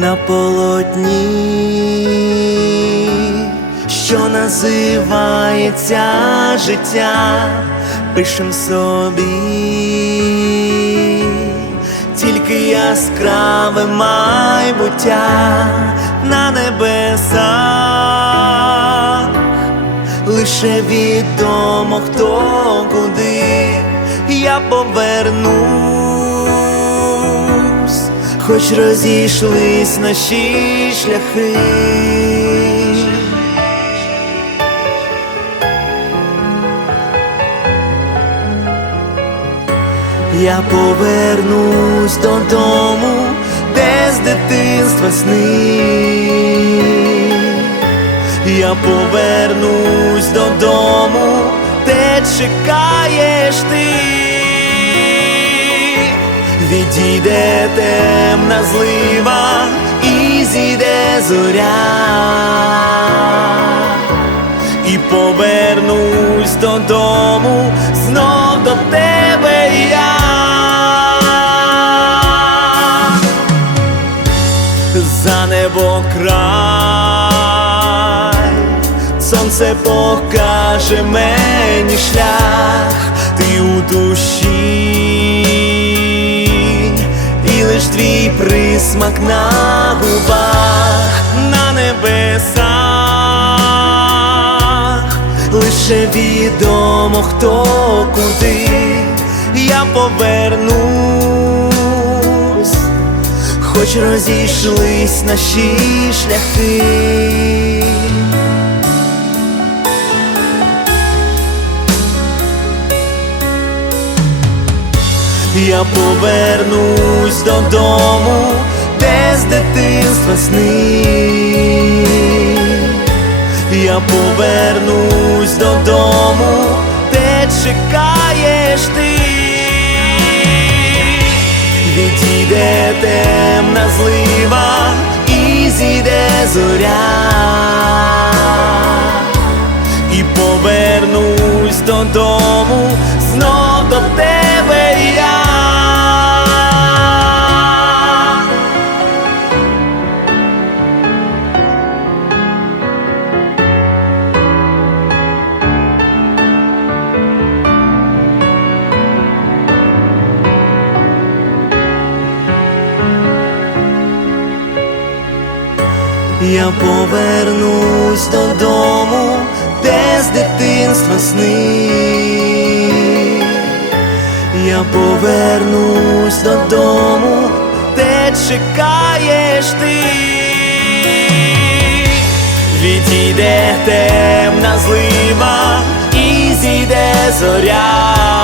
на полотні, що називається життя, пишем собі, тільки яскраве майбуття на небесах, лише відомо хто куди я повернусь, хоч розійшлись наші шляхи. Я повернусь додому, де з дитинства сни. Я повернусь додому, де чекаєш ти, відійде темна злива і зійде зоря, і повернусь додому, знов до тебе я. за небо край, сонце покаже мені шлях, ти у душі, присмак на губах, на небесах, лише відомо хто куди я повернусь хоч розійшлись наші шляхи. Я повернусь додому, де з дитинства сни. Я повернусь додому, де чекаєш ти? Відійде темна злива і зійде зоря, і повернусь додому, знов до тебе Я повернусь додому, де з дитинства сни. Я повернусь додому, де чекаєш ти. Відійде темна злива і зійде зоря.